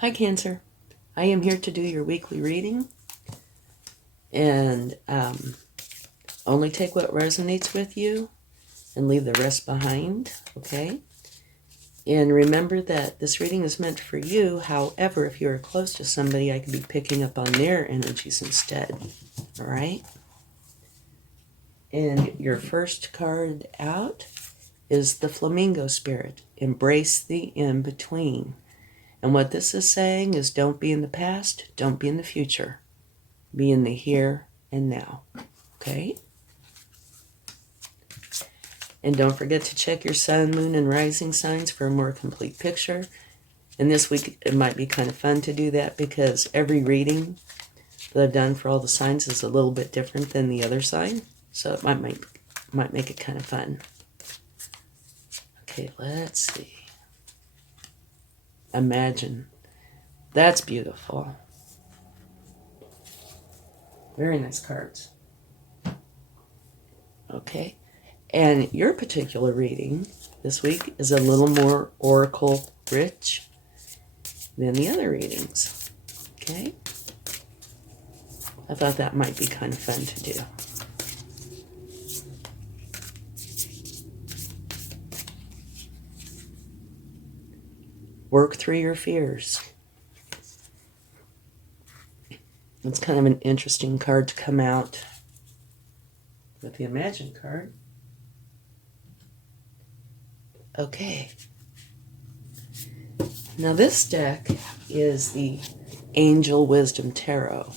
Hi, Cancer. I am here to do your weekly reading, and only take what resonates with you and leave the rest behind, okay? And remember that this reading is meant for you. However, if you're close to somebody, I could be picking up on their energies instead, all right? And your first card out is the Flamingo Spirit. Embrace the in-between. And what this is saying is don't be in the past, don't be in the future. Be in the here and now, okay? And don't forget to check your sun, moon, and rising signs for a more complete picture. And this week, it might be kind of fun to do that because every reading that I've done for all the signs is a little bit different than the other sign. So it might make it kind of fun. Okay, let's see. Imagine. That's beautiful. Very nice cards. Okay. And your particular reading this week is a little more oracle rich than the other readings. Okay? I thought that might be kind of fun to do. Work through your fears. It's kind of an interesting card to come out with the Imagine card. Okay. Now this deck is the Angel Wisdom Tarot.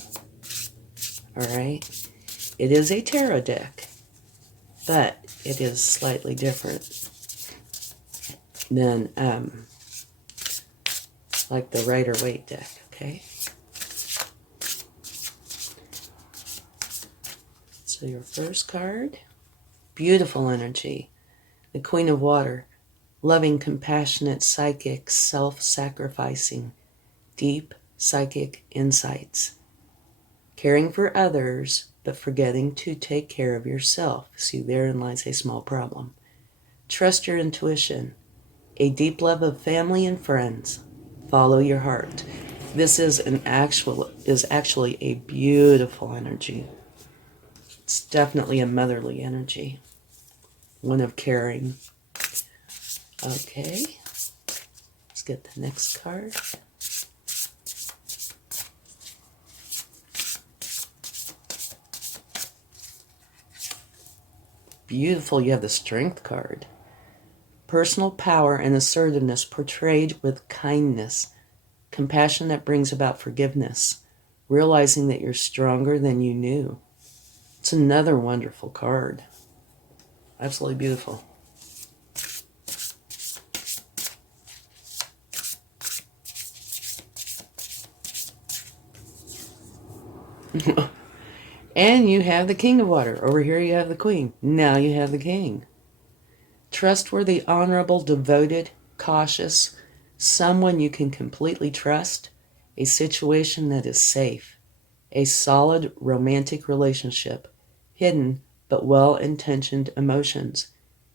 All right. It is a tarot deck, but it is slightly different than like the Rider-Waite deck, okay? So your first card, beautiful energy, the Queen of Water, loving, compassionate, psychic, self-sacrificing, deep psychic insights, caring for others, but forgetting to take care of yourself. See, therein lies a small problem. Trust your intuition, a deep love of family and friends. Follow your heart. This is actually a beautiful energy. It's definitely a motherly energy, one of caring. Okay, let's get the next card. Beautiful, you have the Strength card. Personal power and assertiveness portrayed with kindness. Compassion that brings about forgiveness. Realizing that you're stronger than you knew. It's another wonderful card. Absolutely beautiful. And you have the King of Water. Over here you have the Queen. Now you have the King. Trustworthy, honorable, devoted, cautious, someone you can completely trust, a situation that is safe, a solid romantic relationship, hidden but well-intentioned emotions,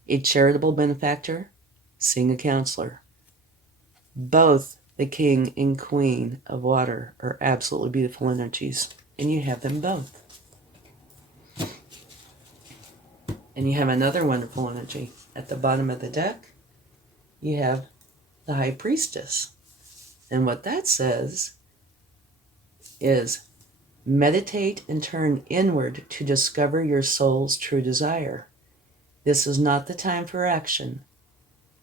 a charitable benefactor, seeing a counselor. Both the King and Queen of Water are absolutely beautiful energies, and you have them both. And you have another wonderful energy. At the bottom of the deck, you have the High Priestess. And what that says is meditate and turn inward to discover your soul's true desire. This is not the time for action.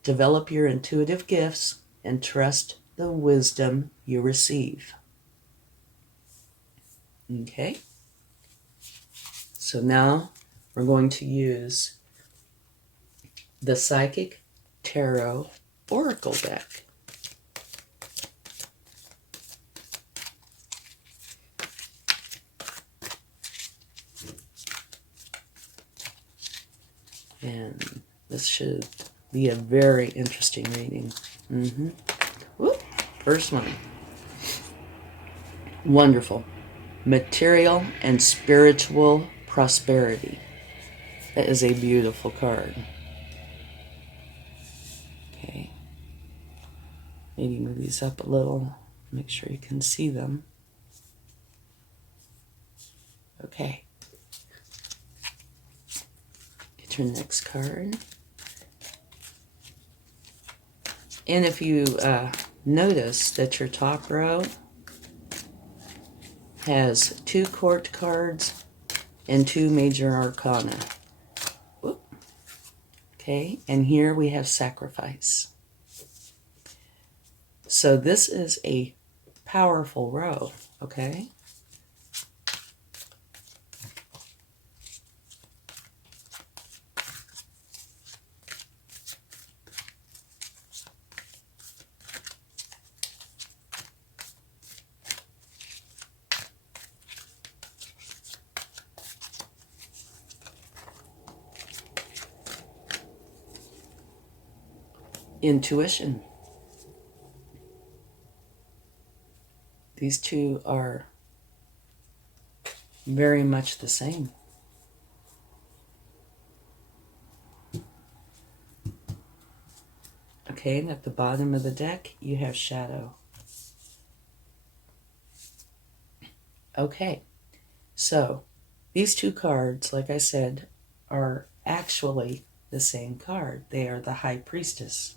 Develop your intuitive gifts and trust the wisdom you receive. Okay? So now we're going to use the Psychic Tarot Oracle deck. And this should be a very interesting reading. Whoop. First one. Wonderful. Material and spiritual prosperity. That is a beautiful card. Okay. Maybe move these up a little. Make sure you can see them. Okay. Get your next card. And if you notice that your top row has 2 court cards and 2 major arcana. Whoop. Okay, and here we have sacrifice. So this is a powerful row, okay? Intuition. These two are very much the same. Okay, and at the bottom of the deck, you have shadow. Okay, so these 2 cards, like I said, are actually the same card. They are the High Priestess.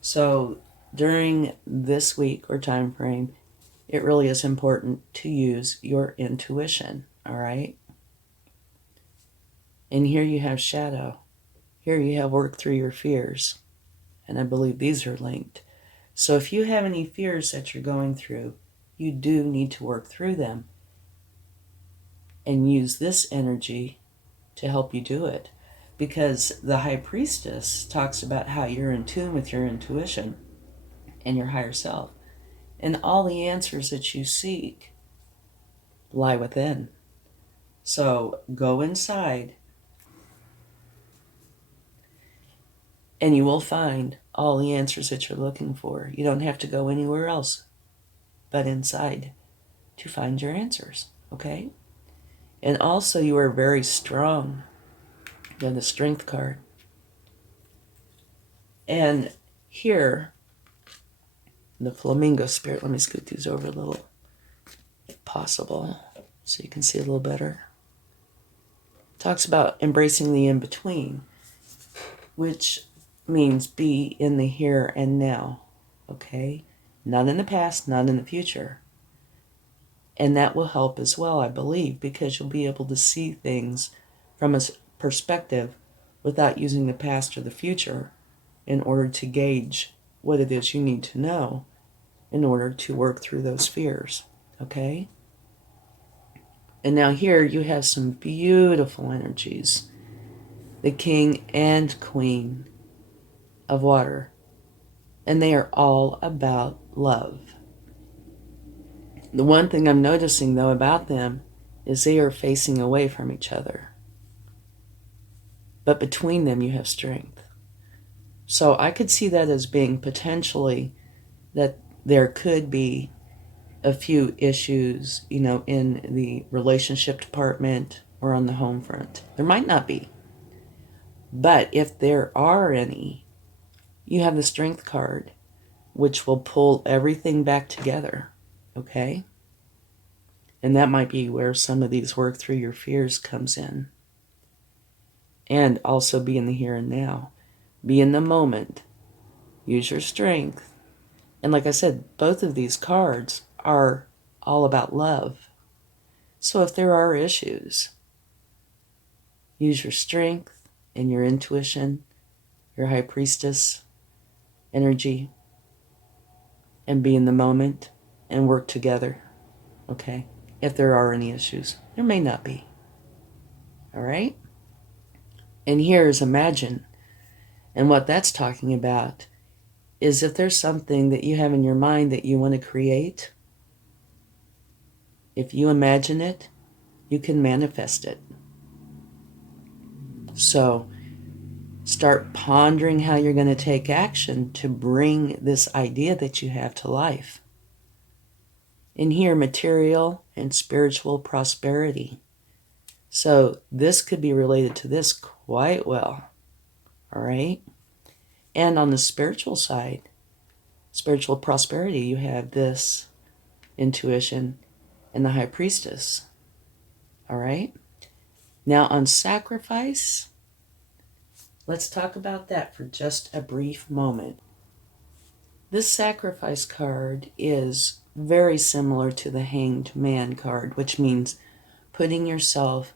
So during this week or time frame, it really is important to use your intuition, all right? And here you have shadow. Here you have work through your fears. And I believe these are linked. So if you have any fears that you're going through, you do need to work through them and use this energy to help you do it. Because the High Priestess talks about how you're in tune with your intuition and your higher self. And all the answers that you seek lie within. So go inside and you will find all the answers that you're looking for. You don't have to go anywhere else but inside to find your answers, okay? And also you are very strong. You have the Strength card. And here, the Flamingo Spirit, let me scoot these over a little, if possible, so you can see a little better. Talks about embracing the in-between, which means be in the here and now, okay? Not in the past, not in the future. And that will help as well, I believe, because you'll be able to see things from a perspective without using the past or the future in order to gauge what it is you need to know in order to work through those fears, okay? And now here you have some beautiful energies. The King and Queen of Water. And they are all about love. The one thing I'm noticing, though, about them is they are facing away from each other. But between them you have strength. So I could see that as being potentially that there could be a few issues, in the relationship department or on the home front. There might not be. But if there are any, you have the Strength card, which will pull everything back together, okay? And that might be where some of these work through your fears comes in. And also be in the here and now. Be in the moment. Use your strength. And like I said, both of these cards are all about love. So if there are issues, use your strength and your intuition, your High Priestess energy, and be in the moment and work together, okay? If there are any issues. There may not be. All right? And here's imagine. And what that's talking about is if there's something that you have in your mind that you want to create, if you imagine it, you can manifest it. So start pondering how you're going to take action to bring this idea that you have to life. In here, material and spiritual prosperity. So this could be related to this quite well. All right? And on the spiritual side, spiritual prosperity, you have this intuition and the high priestess. All right? Now on sacrifice, let's talk about that for just a brief moment. This sacrifice card is very similar to the Hanged Man card, which means putting yourself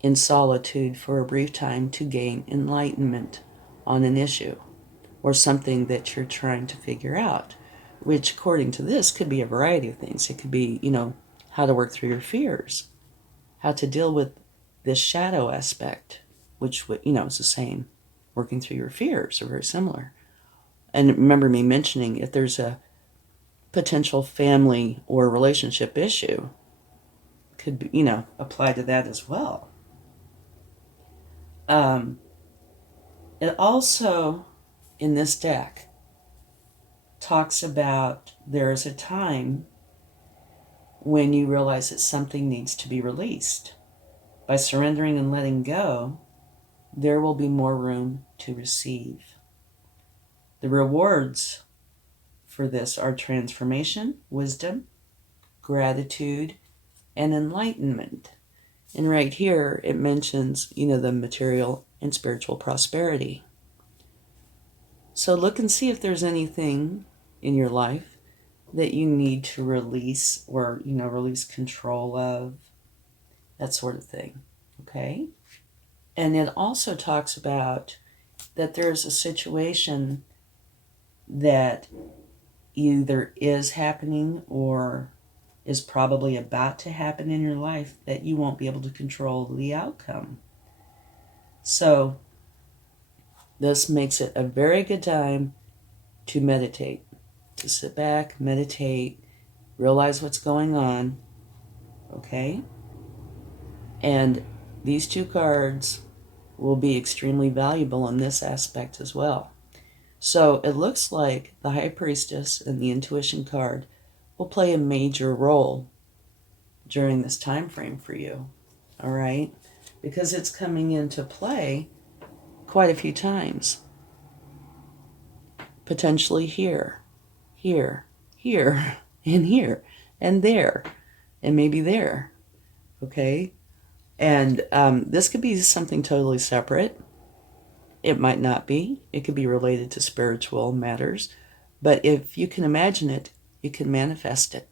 in solitude for a brief time to gain enlightenment on an issue or something that you're trying to figure out, which according to this could be a variety of things. It could be, how to work through your fears, how to deal with this shadow aspect, which, is the same. Working through your fears are very similar. And remember me mentioning if there's a potential family or relationship issue, could be, apply to that as well. It also, in this deck, talks about there is a time when you realize that something needs to be released. By surrendering and letting go, there will be more room to receive. The rewards for this are transformation, wisdom, gratitude, and enlightenment. And right here, it mentions, the material and spiritual prosperity. So look and see if there's anything in your life that you need to release or, release control of, that sort of thing, okay? And it also talks about that there's a situation that either is happening or is probably about to happen in your life that you won't be able to control the outcome. So this makes it a very good time to meditate, to sit back, meditate, realize what's going on, okay? And these two cards will be extremely valuable in this aspect as well. So it looks like the High Priestess and the Intuition card will play a major role during this time frame for you, all right? Because it's coming into play quite a few times. Potentially here, here, here, and here, and there, and maybe there, okay? And this could be something totally separate. It might not be. It could be related to spiritual matters. But if you can imagine it, you can manifest it.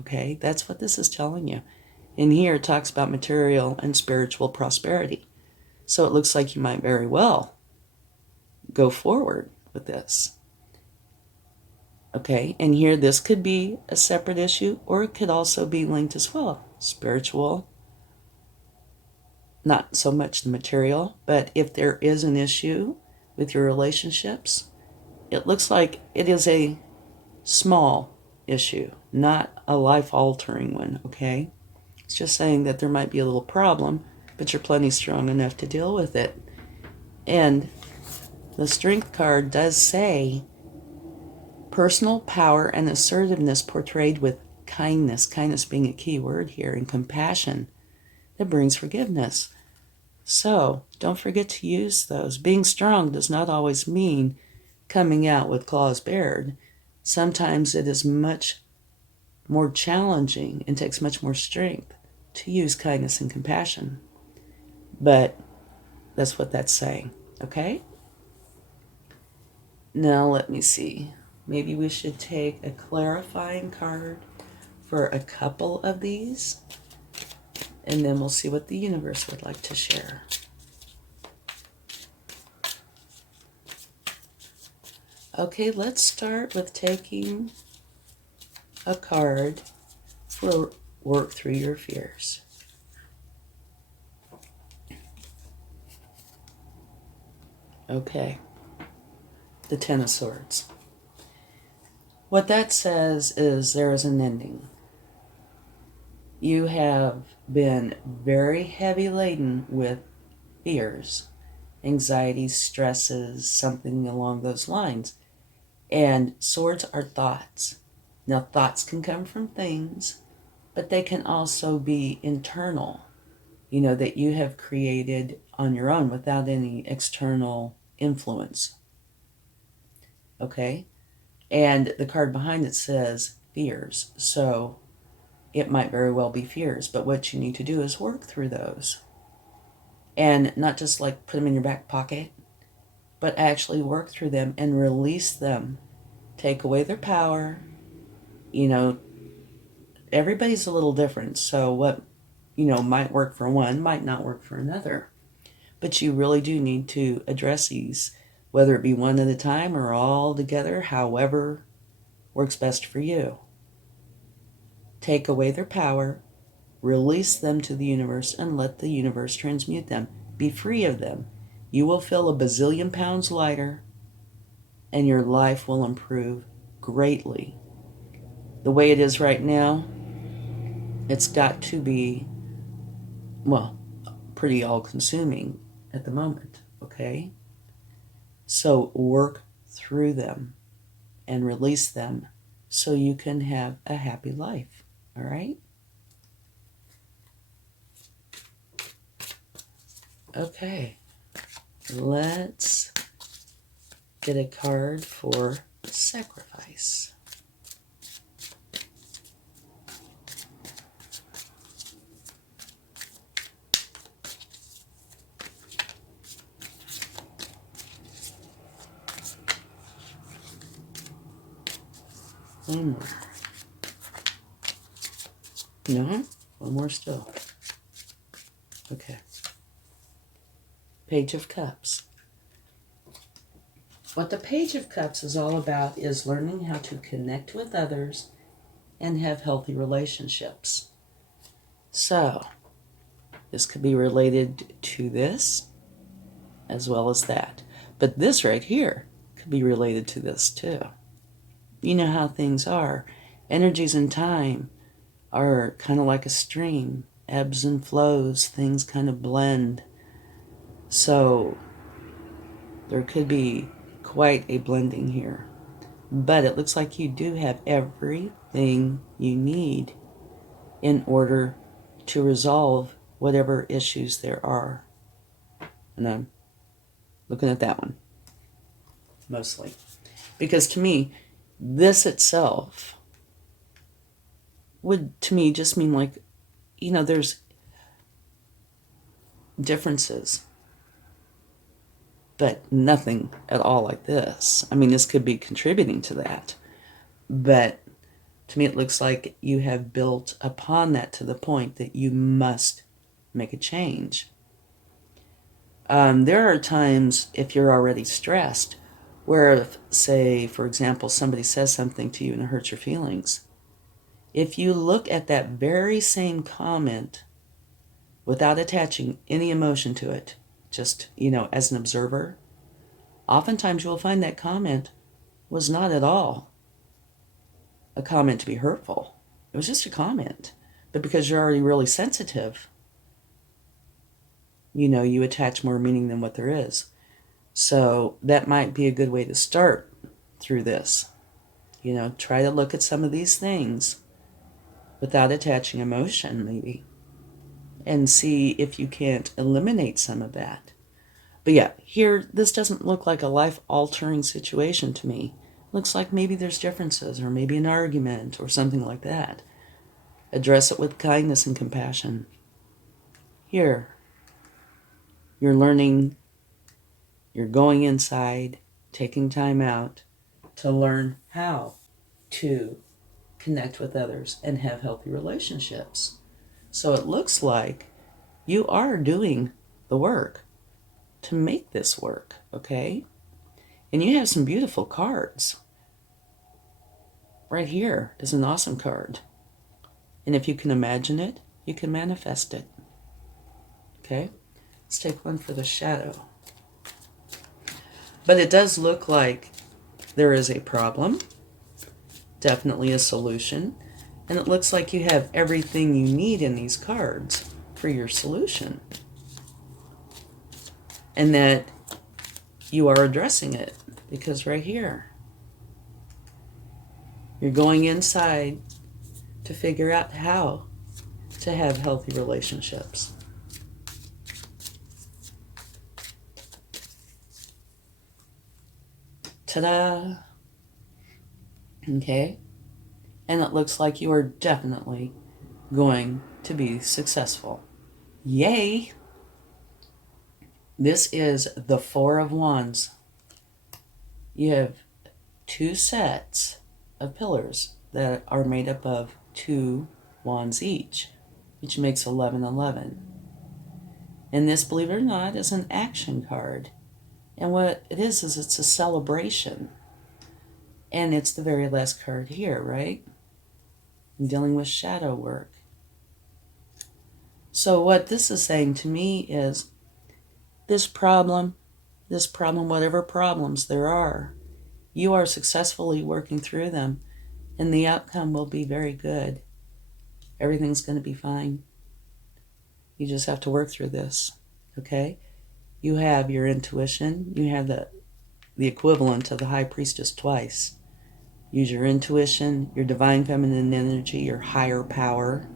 Okay? That's what this is telling you. And here it talks about material and spiritual prosperity. So it looks like you might very well go forward with this. Okay? And here this could be a separate issue, or it could also be linked as well. Spiritual, not so much the material, but if there is an issue with your relationships, it looks like it is a small issue, not a life-altering one, okay? It's just saying that there might be a little problem, but you're plenty strong enough to deal with it. And the Strength card does say personal power and assertiveness portrayed with kindness being a key word here, and compassion that brings forgiveness. So don't forget to use those. Being strong does not always mean coming out with claws bared. Sometimes it is much more challenging and takes much more strength to use kindness and compassion. But that's what that's saying, okay? Now let me see. Maybe we should take a clarifying card for a couple of these, and then we'll see what the universe would like to share. Okay, let's start with taking a card for work through your fears. Okay, the Ten of Swords. What that says is there is an ending. You have been very heavy laden with fears, anxieties, stresses, something along those lines. And swords are thoughts. Now, thoughts can come from things, but they can also be internal, that you have created on your own without any external influence. Okay? And the card behind it says fears. So it might very well be fears, but what you need to do is work through those. And not just like put them in your back pocket, but actually work through them and release them. Take away their power. You know, everybody's a little different. So what, might work for one might not work for another. But you really do need to address these, whether it be one at a time or all together, however works best for you. Take away their power, release them to the universe, and let the universe transmute them. Be free of them. You will feel a bazillion pounds lighter, and your life will improve greatly. The way it is right now, it's got to be, pretty all-consuming at the moment, okay? So work through them and release them so you can have a happy life, all right? Okay, let's get a card for sacrifice. One more. No? One more still. Okay. Page of Cups. What the Page of Cups is all about is learning how to connect with others and have healthy relationships. So, this could be related to this as well as that. But this right here could be related to this too. You know how things are. Energies and time are kind of like a stream, ebbs and flows, things kind of blend. So there could be quite a blending here. But it looks like you do have everything you need in order to resolve whatever issues there are. And I'm looking at that one, mostly. Because to me, this itself would, to me, just mean like, there's differences, but nothing at all like this. I mean, this could be contributing to that, but to me, it looks like you have built upon that to the point that you must make a change. There are times, if you're already stressed, where, if, say, for example, somebody says something to you and it hurts your feelings, if you look at that very same comment without attaching any emotion to it, just, as an observer, oftentimes you'll find that comment was not at all a comment to be hurtful. It was just a comment. But because you're already really sensitive, you attach more meaning than what there is. So that might be a good way to start through this. Try to look at some of these things without attaching emotion, maybe, and see if you can't eliminate some of that. But yeah, here, this doesn't look like a life-altering situation to me. It looks like maybe there's differences, or maybe an argument, or something like that. Address it with kindness and compassion. Here, you're learning, you're going inside, taking time out to learn how to connect with others and have healthy relationships. So it looks like you are doing the work to make this work, okay? And you have some beautiful cards. Right here is an awesome card. And if you can imagine it, you can manifest it. Okay? Let's take one for the shadow. But it does look like there is a problem, definitely a solution, and it looks like you have everything you need in these cards for your solution. And that you are addressing it, because right here, you're going inside to figure out how to have healthy relationships. Ta-da! Okay? And it looks like you are definitely going to be successful. Yay! This is the Four of Wands. You have two sets of pillars that are made up of 2 wands each, which makes 11. And this, believe it or not, is an action card. And what it is it's a celebration. And it's the very last card here, right? I'm dealing with shadow work. So what this is saying to me is this problem, whatever problems there are, you are successfully working through them, and the outcome will be very good. Everything's going to be fine. You just have to work through this, okay? You have your intuition. You have the equivalent of the High Priestess twice. Use your intuition, your divine feminine energy, your higher power.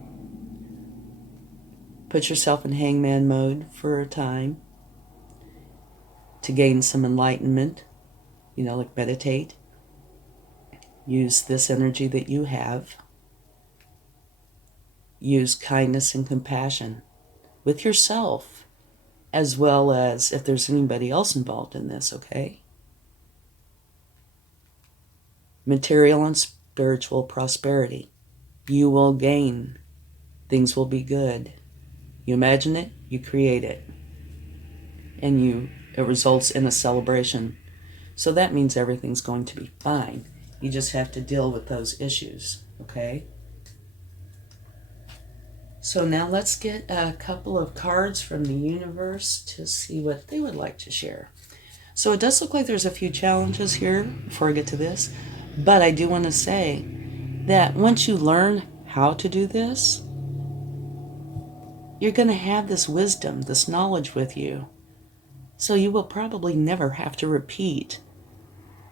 Put yourself in hangman mode for a time to gain some enlightenment, like meditate. Use this energy that you have. Use kindness and compassion with yourself, as well as if there's anybody else involved in this, okay? Material and spiritual prosperity. You will gain. Things will be good. You imagine it, you create it. And it results in a celebration. So that means everything's going to be fine. You just have to deal with those issues, okay? So now let's get a couple of cards from the universe to see what they would like to share. So it does look like there's a few challenges here before I get to this, but I do want to say that once you learn how to do this, you're going to have this wisdom, this knowledge with you. So you will probably never have to repeat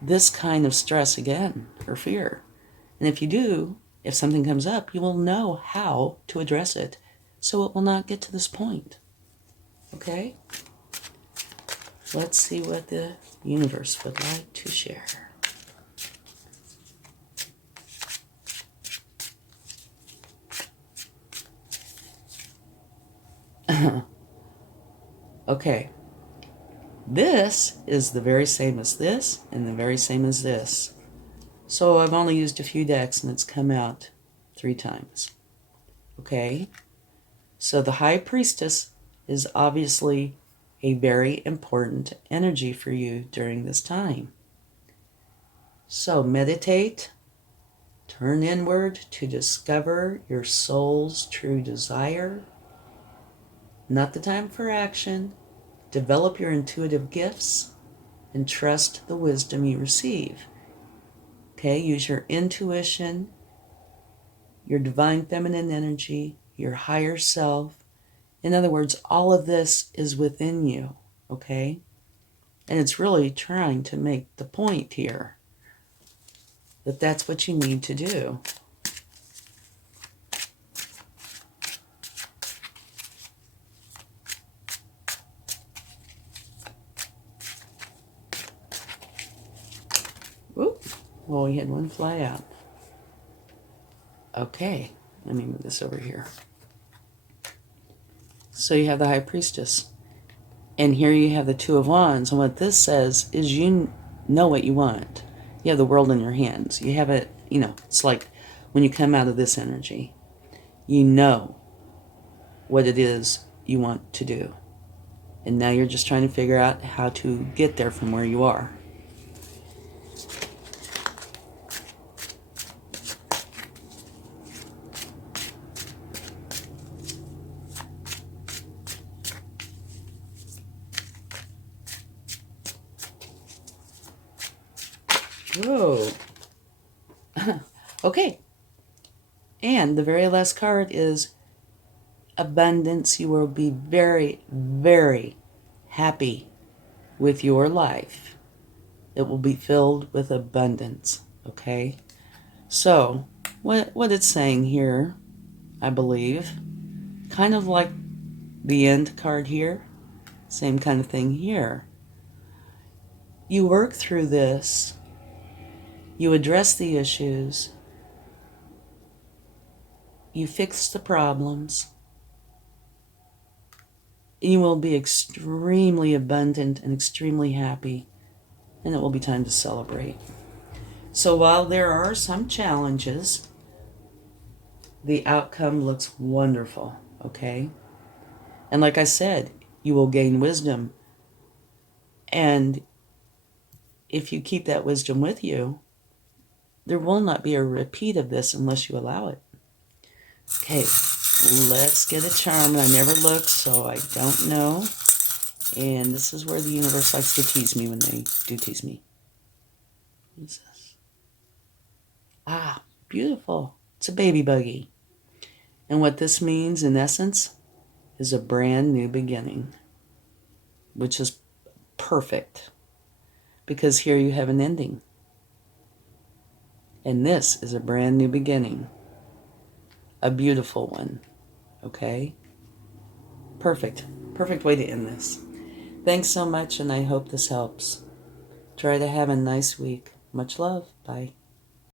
this kind of stress again or fear. And if you do, if something comes up, you will know how to address it so it will not get to this point. Okay? Let's see what the universe would like to share. Okay. This is the very same as this and the very same as this. So I've only used a few decks and it's come out 3 times. Okay? So the High Priestess is obviously a very important energy for you during this time. So meditate, turn inward to discover your soul's true desire. Not the time for action. Develop your intuitive gifts and trust the wisdom you receive. Okay, use your intuition, your divine feminine energy, your higher self. In other words, all of this is within you, okay? And it's really trying to make the point here that that's what you need to do. Oop. Well, we had one fly out. Okay, let me move this over here. So you have the High Priestess. And here you have the Two of Wands. And what this says is you know what you want. You have the world in your hands. You have it, it's like when you come out of this energy, you know what it is you want to do. And now you're just trying to figure out how to get there from where you are. Whoa. Okay. And the very last card is abundance. You will be very, very happy with your life. It will be filled with abundance. Okay? So, what it's saying here, I believe, kind of like the end card here, same kind of thing here. You work through this You address the issues. You fix the problems. You will be extremely abundant and extremely happy, and it will be time to celebrate. So while there are some challenges, the outcome looks wonderful, okay? And like I said, you will gain wisdom. And if you keep that wisdom with you, there will not be a repeat of this unless you allow it. Okay, let's get a charm. I never looked, so I don't know. And this is where the universe likes to tease me when they do tease me. What is this? Ah, beautiful. It's a baby buggy. And what this means, in essence, is a brand new beginning, which is perfect, because here you have an ending. And this is a brand new beginning, a beautiful one, okay? Perfect. Perfect way to end this. Thanks so much, and I hope this helps. Try to have a nice week. Much love. Bye.